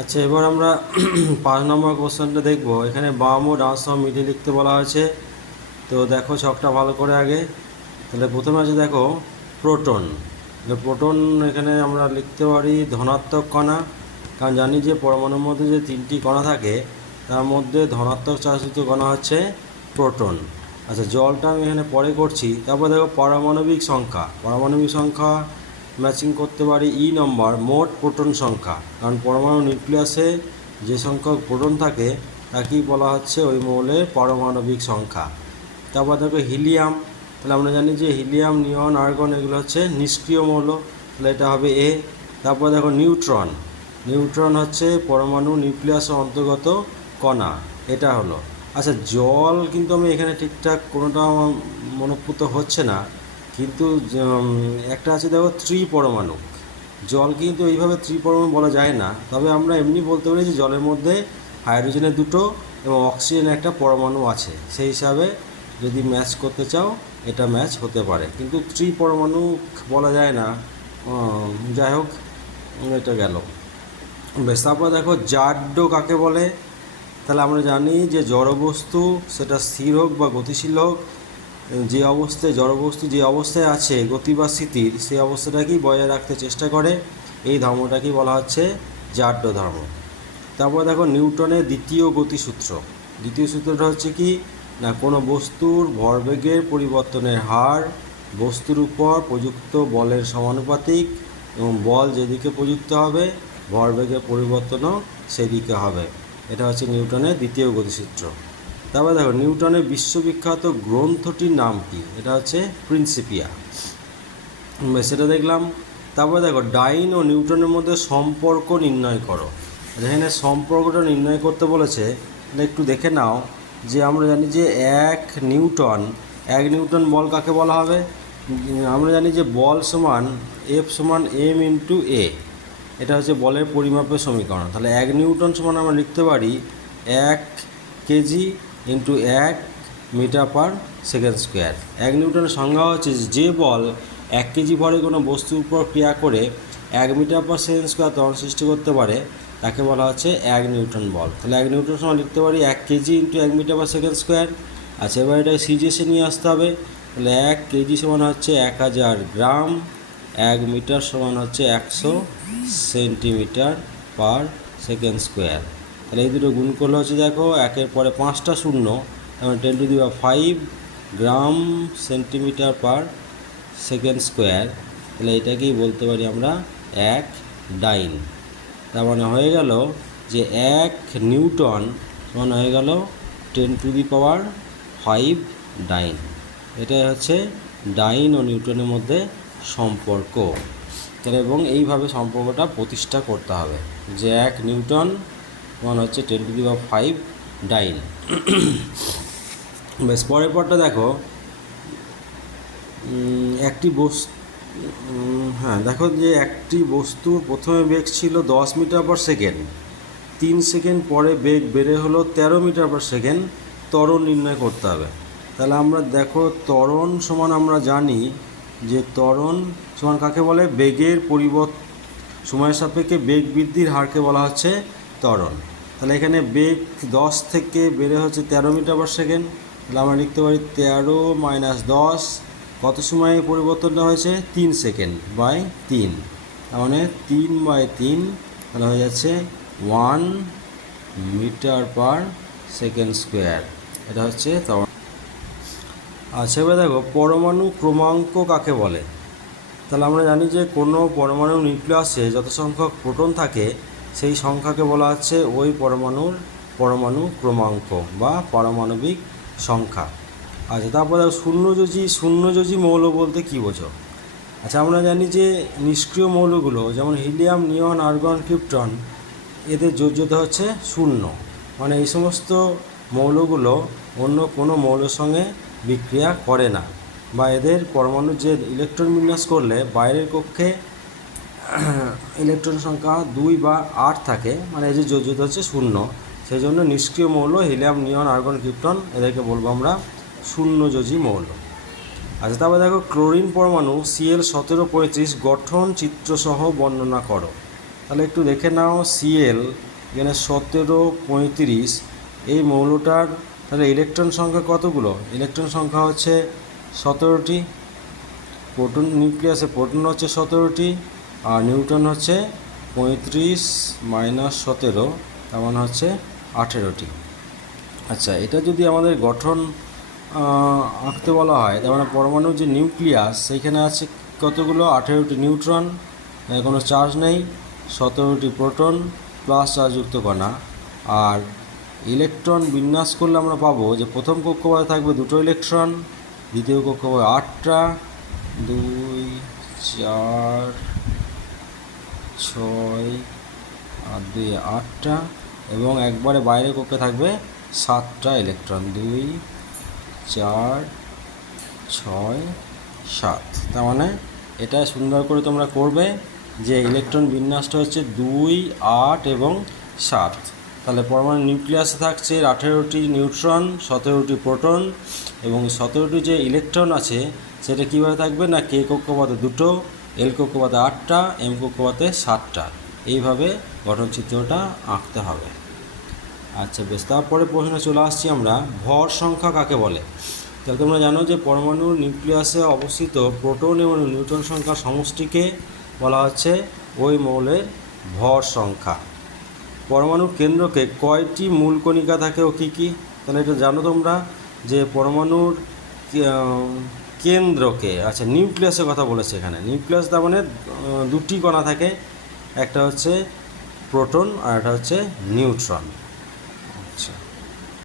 আচ্ছা এবার আমরা পাঁচ নম্বর কোশ্চেনটা দেখব। এখানে বাম ও ডান সহ মিলিয়ে লিখতে বলা হয়েছে। তো দেখো ছকটা ভালো করে আগে। তাহলে প্রথমে আছে দেখো, প্রোটন। প্রোটন এখানে আমরা লিখতে পারি ধনাত্মক কণা। কারণ জানি যে পরমাণুর মধ্যে যে তিনটি কণা থাকে, তার মধ্যে ধনাত্মক চার্জযুক্ত কণা হচ্ছে প্রোটন। আচ্ছা জলটা আমি এখানে পরে করছি। তারপর দেখো পারমাণবিক সংখ্যা। পারমাণবিক সংখ্যা ম্যাচিং করতে পারি ই নম্বর, মোট প্রোটন সংখ্যা। কারণ পরমাণু নিউক্লিয়াসে যে সংখ্যক প্রোটন থাকে, তাকেই বলা হচ্ছে ওই মৌলের পারমাণবিক সংখ্যা। তারপর দেখো হিলিয়াম, তাহলে আমরা জানি যে হিলিয়াম, নিয়ন, আর্গন, এগুলো হচ্ছে নিষ্ক্রিয় মৌল। তাহলে এটা হবে এ। তারপর দেখো নিউট্রন। নিউট্রন হচ্ছে পরমাণু নিউক্লিয়াসের অন্তর্গত কণা। এটা হলো। আচ্ছা জল কিন্তু আমি এখানে ঠিকঠাক কোনোটা আমার মনোপুত হচ্ছে না। কিন্তু একটা আছে দেখো ত্রি পরমাণু। জল কিন্তু এইভাবে ত্রি পরমাণু বলা যায় না। তবে আমরা এমনি বলতে পারি যে জলের মধ্যে হাইড্রোজেনের দুটো এবং অক্সিজেনের একটা পরমাণু আছে। সেই হিসাবে যদি ম্যাচ করতে চাও, এটা ম্যাচ হতে পারে। কিন্তু ত্রি পরমাণু বলা যায় না। যাই হোক, এটা গেল। বেশ, তারপর দেখো জাড্য কাকে বলে? তাহলে আমরা জানি যে জড়বস্তু সেটা স্থির হোক বা গতিশীল হোক যে অবস্থায়, জড়বস্তু যে অবস্থায় আছে, গতি বা স্থিতির, সেই অবস্থাটাকেই বজায় রাখতে চেষ্টা করে। এই ধর্মটাকেই বলা হচ্ছে জাড্য ধর্ম। তারপর দেখো, নিউটনের দ্বিতীয় গতিসূত্র। দ্বিতীয় সূত্রটা হচ্ছে কি? না, কোনো বস্তুর ভরবেগের পরিবর্তনের হার বস্তুর উপর প্রযুক্ত বলের সমানুপাতিক এবং বল যেদিকে প্রযুক্ত হবে, ভরবেগের পরিবর্তনও সেদিকে হবে। এটা হচ্ছে নিউটনের দ্বিতীয় গতিসূত্র। তারপর দেখো, নিউটনের বিশ্ববিখ্যাত গ্রন্থটির নাম কি? এটা হচ্ছে প্রিন্সিপিয়া। সেটা দেখলাম। তারপরে দেখো, ডাইন ও নিউটনের মধ্যে সম্পর্ক নির্ণয় করো। এখানে সম্পর্কটা নির্ণয় করতে বলেছে। তাহলে একটু দেখে নাও যে আমরা জানি যে এক নিউটন এক নিউটন বল কাকে বলা হবে? আমরা জানি যে বল সমান এফ সমান এম ইন্টু এ। এটা হচ্ছে বলের পরিমাপের সমীকরণ। তাহলে এক নিউটন সমান আমরা লিখতে পারি এক কেজি ইন্টু এক মিটার পার সেকেন্ড স্কোয়ার এক নিউটনের সংজ্ঞা হচ্ছে যে বল এক কেজি ভরে কোনো বস্তুর উপর ক্রিয়া করে এক মিটার পার সেকেন্ড স্কোয়ার ত্বরণ সৃষ্টি করতে পারে, তাকে বলা হচ্ছে এক নিউটন বল। তাহলে এক নিউটন সমান লিখতে পারি এক কেজি ইন্টু এক মিটার পার সেকেন্ড স্কোয়ার আচ্ছা এবার এটা সিজিএসে নিয়ে আসতে হবে। তাহলে এক কেজি সমান হচ্ছে এক হাজার গ্রাম, এক মিটার সমান হচ্ছে একশো সেন্টিমিটার পার সেকেন্ড স্কোয়ার তাহলে এই দুটো গুণ করলে হচ্ছে দেখো, একের পরে পাঁচটা শূন্য এবং ten to the five gram centimetre per second square তাহলে এটাকেই বলতে পারি আমরা এক ডাইন। তার মানে হয়ে গেল যে এক নিউটন সমান হয়ে গেল ten to the power five dyne. এটাই হচ্ছে ডাইন ও নিউটনের মধ্যে সম্পর্ক। এবং এইভাবে সম্পর্কটা প্রতিষ্ঠা করতে হবে যে এক নিউটন সমান হচ্ছে ten to the power five dyne বেশ পরের পরটা দেখো। একটি বস্তু হ্যাঁ দেখো যে একটি বস্তুর প্রথমে বেগ ছিল দশ মিটার পার সেকেন্ড। তিন সেকেন্ড পরে বেগ বেড়ে হলো তেরো মিটার পার সেকেন্ড। ত্বরণ নির্ণয় করতে হবে। তাহলে আমরা দেখো ত্বরণ সমান আমরা জানি যে ত্বরণ সমান কাকে বলে? বেগের পরিবর্তন সময়ের সাপেক্ষে বেগ বৃদ্ধির হারকে বলা হচ্ছে ত্বরণ। তাহলে এখানে বেগ দশ থেকে বেড়ে হচ্ছে তেরো মিটার পার সেকেন্ড। তাহলে আমরা লিখতে পারি তেরো মাইনাস দশ। কত সময়ে পরিবর্তনটা হয়েছে? তিন সেকেন্ড বাই তিন। তার মানে তিন বাই তিন তাহলে হয়ে যাচ্ছে one metre per second square. এটা হচ্ছে আচ্ছা এবার দেখো পরমাণু ক্রমাঙ্ক কাকে বলে? তাহলে আমরা জানি যে কোনো পরমাণু নিউক্লিয়াসে যত সংখ্যক প্রোটন থাকে সেই সংখ্যাকে বলা হচ্ছে ওই পরমাণুর পরমাণু ক্রমাঙ্ক বা পারমাণবিক সংখ্যা। আচ্ছা তারপরে শূন্যযোজী শূন্যযোজী মৌল বলতে কী বোঝো? আচ্ছা আমরা জানি যে নিষ্ক্রিয় মৌলগুলো যেমন হিলিয়াম, নিয়ন, আর্গন ক্রিপ্টন এদের যোজ্যতা হচ্ছে শূন্য। মানে এই সমস্ত মৌলগুলো অন্য কোনো মৌলের সঙ্গে বিক্রিয়া করে না বা এদের পরমাণু যে ইলেকট্রন বিন্যাস করলে বাইরের কক্ষে ইলেকট্রন সংখ্যা দুই বা আট থাকে মানে এই যে যোজ্যতা হচ্ছে শূন্য সেই জন্য নিষ্ক্রিয় মৌল, হিলিয়াম, নিয়ন, আর্গন ক্রিপ্টন এদেরকে বলব আমরা শূন্যযোজী মৌল। আচ্ছা তারপরে দেখো, ক্লোরিন পরমাণু সিএল সতেরো পঁয়ত্রিশ গঠন চিত্রসহ বর্ণনা করো। তাহলে একটু দেখে নাও সিএল এখানে সতেরো পঁয়ত্রিশ, এই মৌলটার তাহলে ইলেকট্রন সংখ্যা কতগুলো? ইলেকট্রন সংখ্যা হচ্ছে সতেরোটি প্রোটন নিউক্লিয়াসে প্রোটন হচ্ছে সতেরোটি আর নিউটন হচ্ছে পঁয়ত্রিশ মাইনাস সতেরো, তার মানে হচ্ছে আঠেরোটি। আচ্ছা এটা যদি আমাদের গঠন আঁকতে বলা হয়, তার মানে পরমাণুর যে নিউক্লিয়াস, সেইখানে আছে কতগুলো? আঠেরোটি নিউট্রন কোনো চার্জ নেই, সতেরোটি প্রোটন প্লাস চার্জযুক্ত কণা। আর ইলেকট্রন বিন্যাস করলে আমরা পাবো যে প্রথম কক্ষপথে থাকবে দুটো ইলেকট্রন, দ্বিতীয় কক্ষপথে আটটা, দুই, চার ছয় আর দুই, আটটা এবং একবারে বাইরে কক্ষে থাকবে সাতটা ইলেকট্রন দুই, চার, ছয়, সাত। তার মানে এটা সুন্দর করে তোমরা করবে যে ইলেকট্রন বিন্যাসটা হচ্ছে দুই, আট এবং সাত। তাহলে পরমাণু নিউক্লিয়াসে থাকছে আঠেরোটি নিউট্রন, সতেরোটি প্রোটন এবং সতেরোটি যে ইলেকট্রন আছে, সেটা কীভাবে থাকবে না কে কক্ষপথে? দুটো এল কক্ষপথে আটটা, এম কক্ষপথে সাতটা। এইভাবে গঠনচিত্রটা আঁকতে হবে। আচ্ছা বেশ, তারপরে প্রশ্নে চলে আসছি আমরা, ভর সংখ্যা কাকে বলে? তাহলে তোমরা জানো যে পরমাণুর নিউক্লিয়াসে অবস্থিত প্রোটন এবং নিউট্রন সংখ্যার সমষ্টিকে বলা হচ্ছে ওই মৌলের ভর সংখ্যা। পরমাণুর কেন্দ্রকে কয়টি মূল কণিকা থাকে ও কী কী? তাহলে এটা জানো তোমরা যে পরমাণুর কেন্দ্রকে। আচ্ছা নিউক্লিয়াসের কথা বলেছে এখানে। নিউক্লিয়াস তার মানে দুটি কণা থাকে। একটা হচ্ছে প্রোটন আর একটা হচ্ছে নিউট্রন। আচ্ছা।